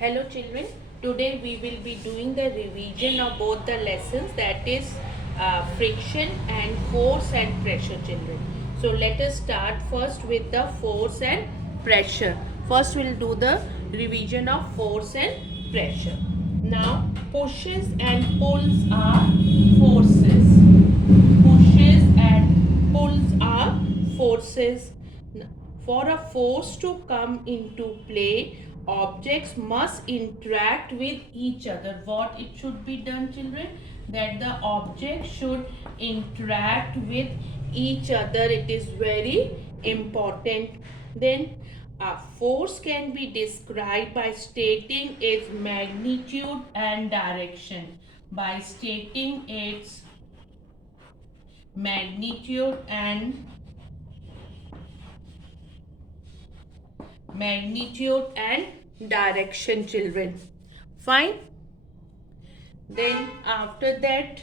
Hello children, today we will be doing the revision of both the lessons, that is friction and force and pressure children. So let us start first with the force and pressure. First we will do the revision of force and pressure. Now pushes and pulls are forces. Pushes and pulls are forces. For a force to come into play, objects must interact with each other. What it should be done, children? That the object should interact with each other. It is very important. Then a force can be described by stating its magnitude and direction. By stating its magnitude and direction, children. Fine. Then after that,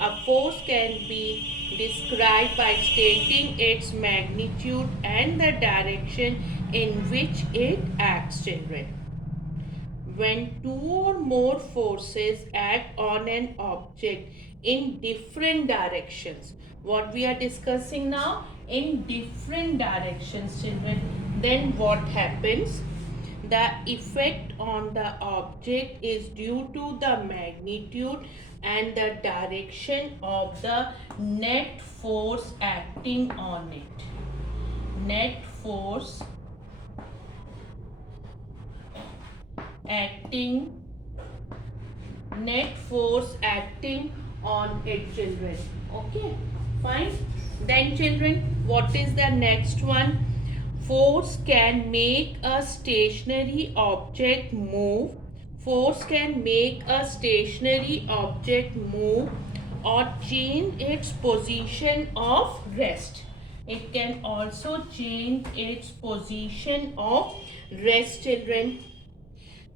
a force can be described by stating its magnitude and the direction in which it acts, children. When two or more forces act on an object in different directions, what we are discussing now, in different directions, children, then what happens? The effect on the object is due to the magnitude and the direction of the net force acting on it. Acting net force acting on it, children. Okay, fine. Then children, what is the next one? Force can make a stationary object move. Force can make a stationary object move or change its position of rest. It can also change its position of rest, children.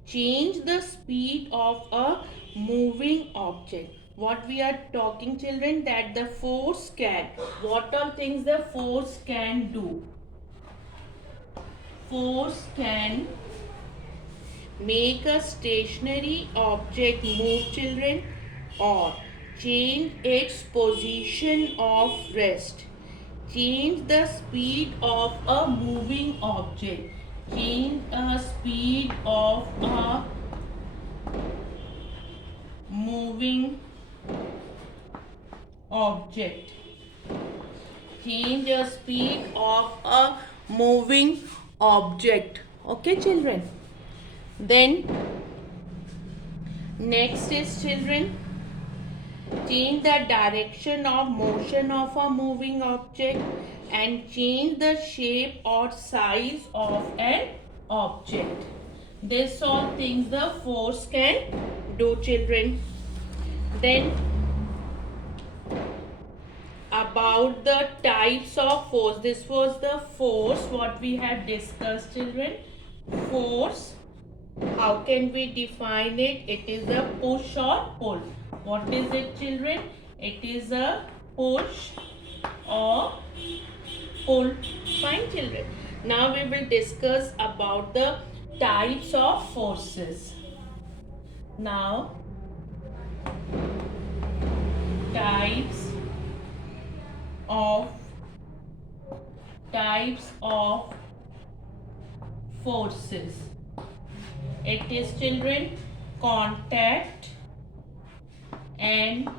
Change the speed of a moving object. What we are talking, children, that the force can, what all things the force can do? Force can make a stationary object move, children, or change its position of rest. Change the speed of a moving object. Change the speed of a moving object. Change the speed of a moving object. Okay, children. Then next is, children, change the direction of motion of a moving object and change the shape or size of an object. This all things the force can do, children. Then about the types of force. This was the force what we had discussed, children. Force, how can we define it? It is a push or pull. What is it, children? It is a push or pull. Fine, children. Now we will discuss about the types of forces. Now, types of forces. It is, children, contact and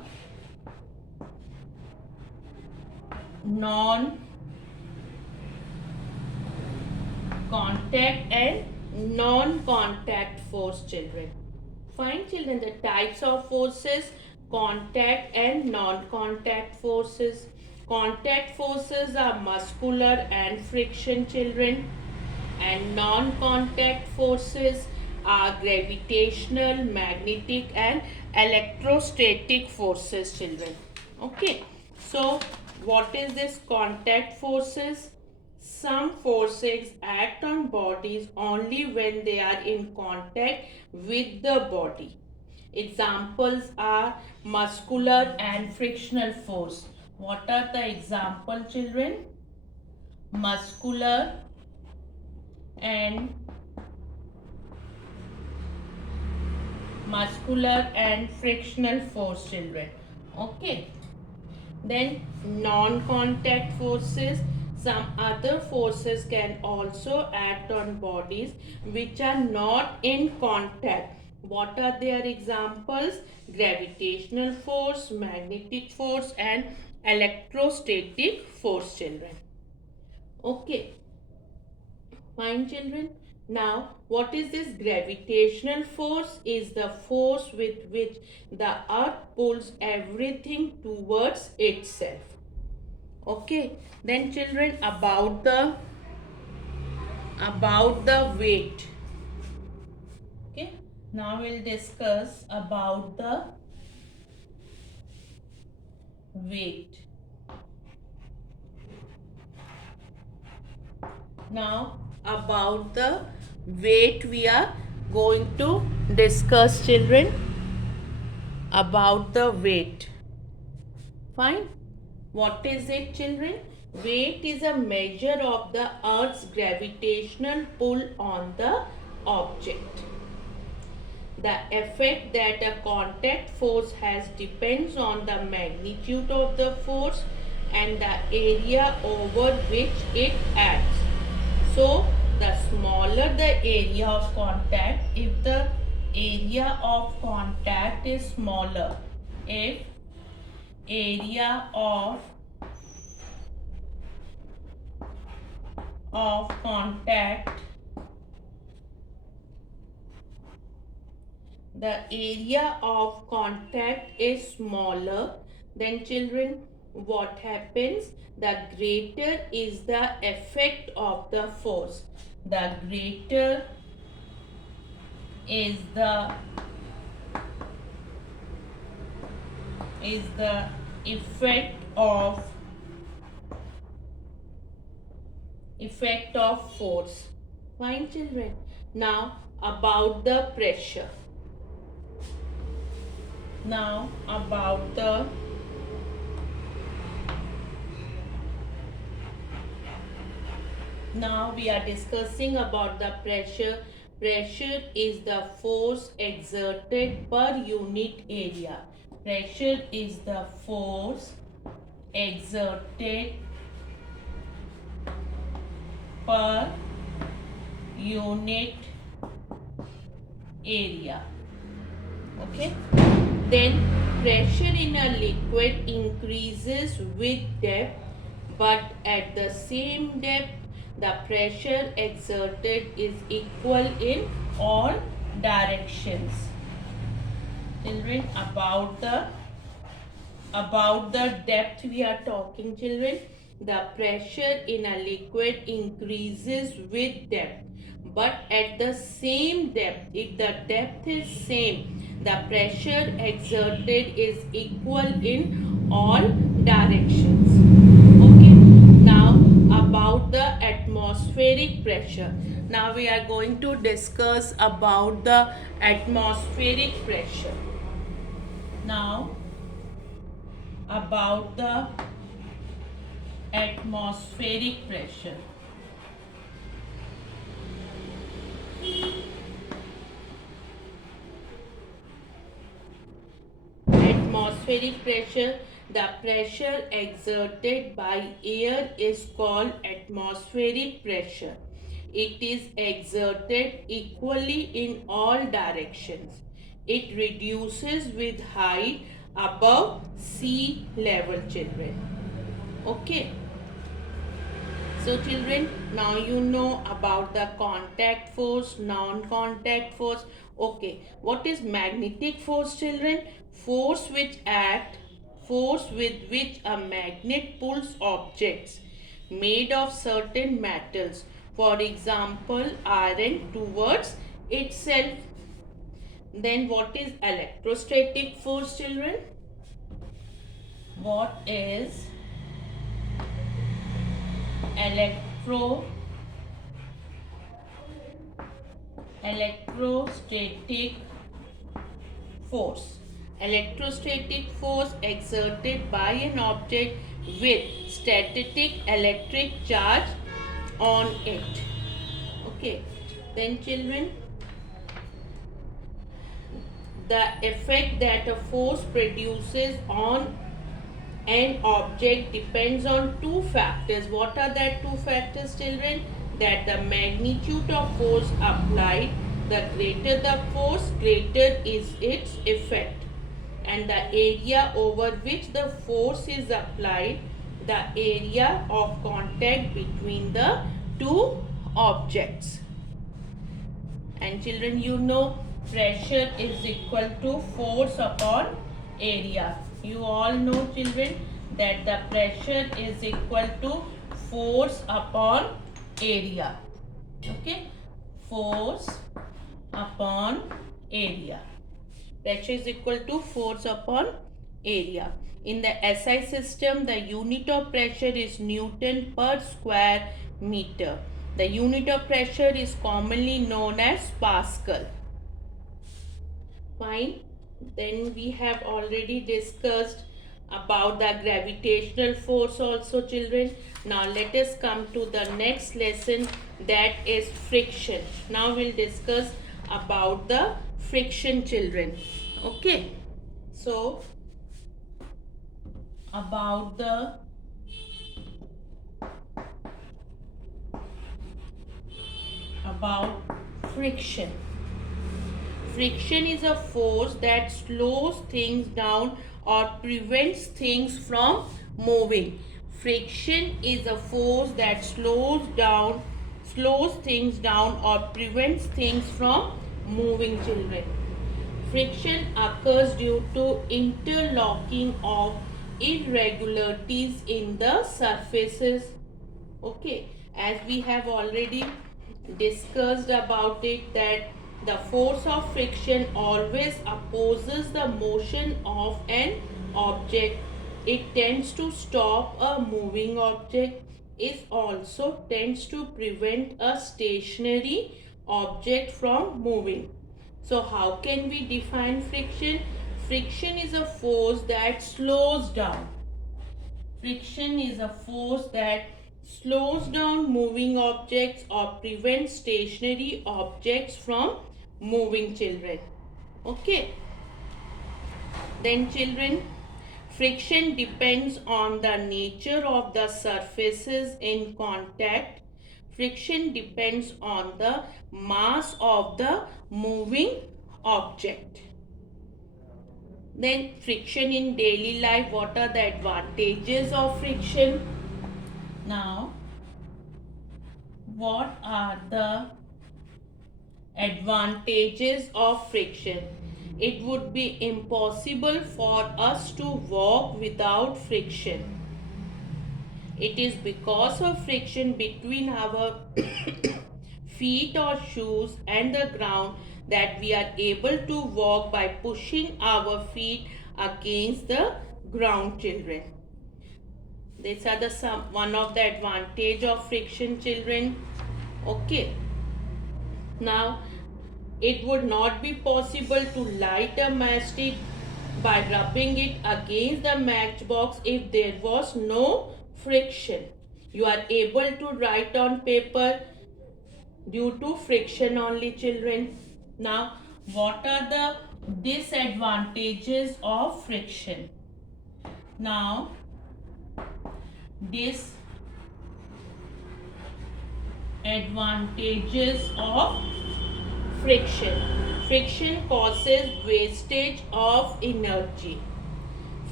non-contact force, children. Fine, children, the types of forces, contact and non-contact forces. Contact forces are muscular and friction, children, and non-contact forces are gravitational, magnetic and electrostatic forces, children. Okay, so what is this contact forces? Some forces act on bodies only when they are in contact with the body. Examples are muscular and frictional force. What are the example, children? Muscular and muscular and frictional force, children. Okay. Then non-contact forces. Some other forces can also act on bodies which are not in contact. What are their examples? Gravitational force, magnetic force and electrostatic force, children. Okay. Fine, children. Now, what is this gravitational force? Is the force with which the earth pulls everything towards itself. Okay. Then, children, about the weight. Okay. Now we'll discuss about the weight. Now, about the weight we are going to discuss, children. About the weight. Fine. What is it, children? Weight is a measure of the earth's gravitational pull on the object. The effect that a contact force has depends on the magnitude of the force and the area over which it acts. So, the smaller the area of contact, if the area of contact is smaller, if area of contact, the area of contact is smaller, then children, what happens? The greater is the effect of the force. The greater is the effect of force. Fine, children. Now about the pressure. Now we are discussing about the pressure. Pressure is the force exerted per unit area. Pressure is the force exerted per unit area. Okay. Then pressure in a liquid increases with depth, but at the same depth the pressure exerted is equal in all directions. Children, about the depth we are talking, children. The pressure in a liquid increases with depth, but at the same depth, if the depth is same, the pressure exerted is equal in all directions. Okay. Now about the atmospheric pressure. Now we are going to discuss about the atmospheric pressure. Now about the atmospheric pressure. Atmospheric pressure. The pressure exerted by air is called atmospheric pressure. It is exerted equally in all directions. It reduces with height above sea level, children. Okay. So children, now you know about the contact force, non-contact force. Okay, what is magnetic force, children? Force with which a magnet pulls objects made of certain metals, for example iron, towards itself. Then what is electrostatic force, children? What is electrostatic force? Electrostatic force exerted by an object with static electric charge on it. Okay. Then children, the effect that a force produces on an object depends on two factors. What are that two factors, children? That the magnitude of force applied, the greater the force, greater is its effect. And the area over which the force is applied, the area of contact between the two objects. And children, you know pressure is equal to force upon area. You all know, children, that the pressure is equal to force upon area. Okay, force upon area. Pressure is equal to force upon area. In the SI system, the unit of pressure is Newton per square meter. The unit of pressure is commonly known as Pascal. Fine. Then we have already discussed about the gravitational force also, children. Now let us come to the next lesson, that is friction. Now we'll discuss about the friction, children. Okay. So about friction. Friction is a force that slows things down or prevents things from moving. Friction is a force that slows things down or prevents things from moving, children. Friction occurs due to interlocking of irregularities in the surfaces. Okay, as we have already discussed about it, that the force of friction always opposes the motion of an object. It tends to stop a moving object. It also tends to prevent a stationary object from moving. So how can we define friction? Friction is a force that slows down. Friction is a force that slows down moving objects or prevents stationary objects from moving, children. Okay. Then, children, friction depends on the nature of the surfaces in contact. Friction depends on the mass of the moving object. Then friction in daily life, what are the advantages of friction? Now, what are the advantages of friction? It would be impossible for us to walk without friction. It is because of friction between our feet or shoes and the ground that we are able to walk by pushing our feet against the ground, children. These are the one of the advantage of friction, children. Okay. Now, it would not be possible to light a matchstick by rubbing it against the matchbox if there was no friction. You are able to write on paper due to friction only, children. Now, what are the disadvantages of friction? Now, disadvantages of friction. Friction causes wastage of energy.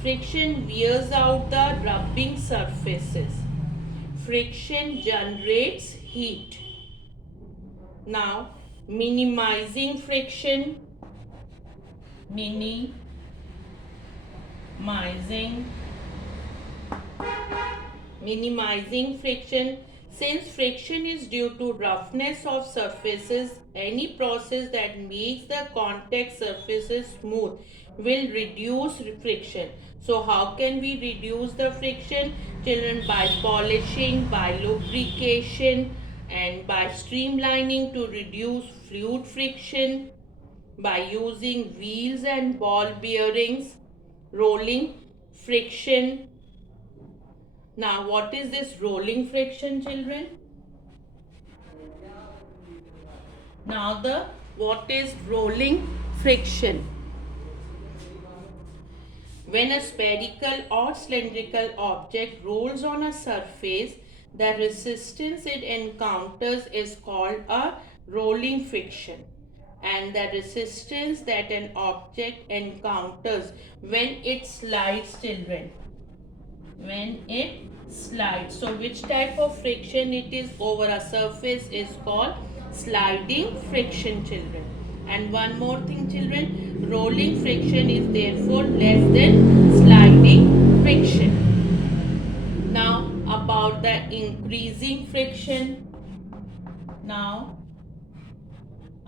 Friction wears out the rubbing surfaces. Friction generates heat. Now, minimizing friction. Minimizing friction. Since friction is due to roughness of surfaces, any process that makes the contact surfaces smooth will reduce friction. So how can we reduce the friction? Children, by polishing, by lubrication, and by streamlining to reduce fluid friction, by using wheels and ball bearings, rolling friction. Now, what is this rolling friction, children? Now, what is rolling friction? When a spherical or cylindrical object rolls on a surface, the resistance it encounters is called a rolling friction. And the resistance that an object encounters when it slides, children, when it slides. So which type of friction it is over a surface is called sliding friction, children. And one more thing, children, rolling friction is therefore less than sliding friction. Now about the increasing friction. Now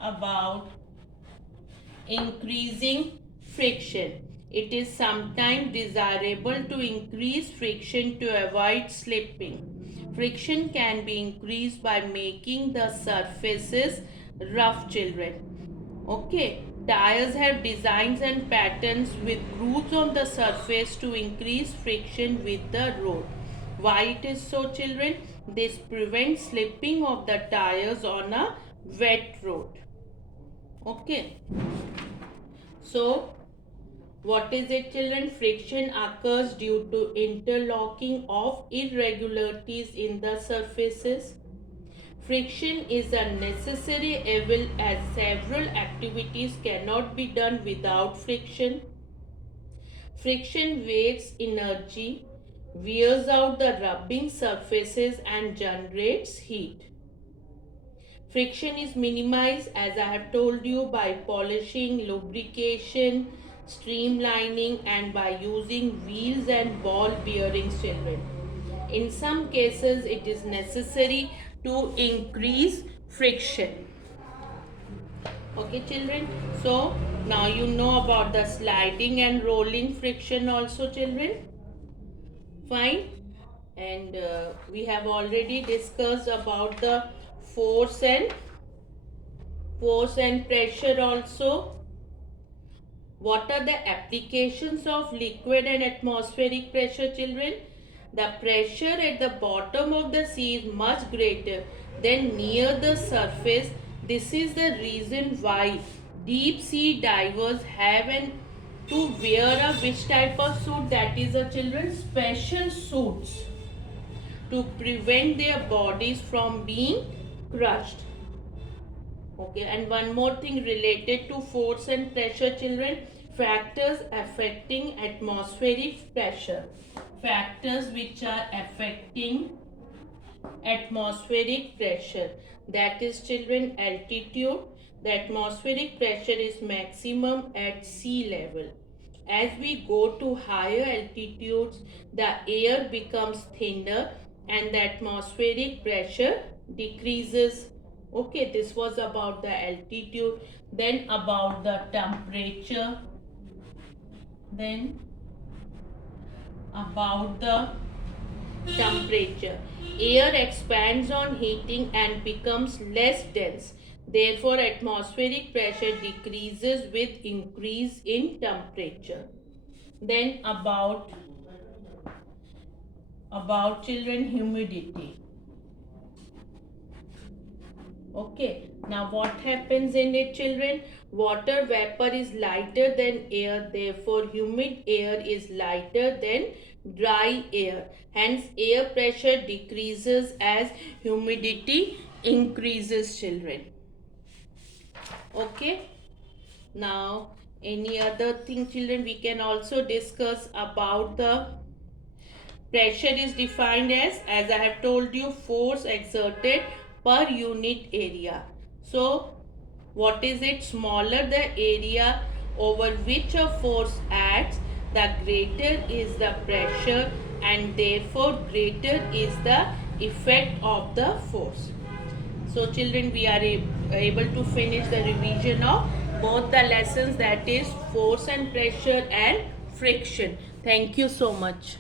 about increasing friction. It is sometimes desirable to increase friction to avoid slipping. Friction can be increased by making the surfaces rough, children. Okay, tires have designs and patterns with grooves on the surface to increase friction with the road. Why it is so, children? This prevents slipping of the tires on a wet road. Okay. So, what is it, children? Friction occurs due to interlocking of irregularities in the surfaces. Friction is a necessary evil as several activities cannot be done without friction. Friction wastes energy, wears out the rubbing surfaces and generates heat. Friction is minimized, as I have told you, by polishing, lubrication, streamlining and by using wheels and ball bearings, children. In some cases, it is necessary to increase friction. Okay, children. So, now you know about the sliding and rolling friction also, children. Fine. And we have already discussed about the force and pressure also. What are the applications of liquid and atmospheric pressure, children? The pressure at the bottom of the sea is much greater than near the surface. This is the reason why deep sea divers have to wear a which type of suit? That is a, children, special suits to prevent their bodies from being crushed. Okay, and one more thing related to force and pressure, children. Factors affecting atmospheric pressure. Factors which are affecting atmospheric pressure. That is, children, altitude. The atmospheric pressure is maximum at sea level. As we go to higher altitudes, the air becomes thinner and the atmospheric pressure decreases. Okay, this was about the altitude. Then about the temperature. Then about the temperature. Air expands on heating and becomes less dense. Therefore, atmospheric pressure decreases with increase in temperature. Then about children, humidity. Okay, now what happens in it, children? Water vapor is lighter than air, therefore humid air is lighter than dry air. Hence air pressure decreases as humidity increases, children. Okay, now any other thing, children? We can also discuss about the pressure is defined as I have told you, force exerted per unit area. So what is it? Smaller the area over which a force acts, the greater is the pressure and therefore greater is the effect of the force. So children, we are able to finish the revision of both the lessons, that is force and pressure and friction. Thank you so much.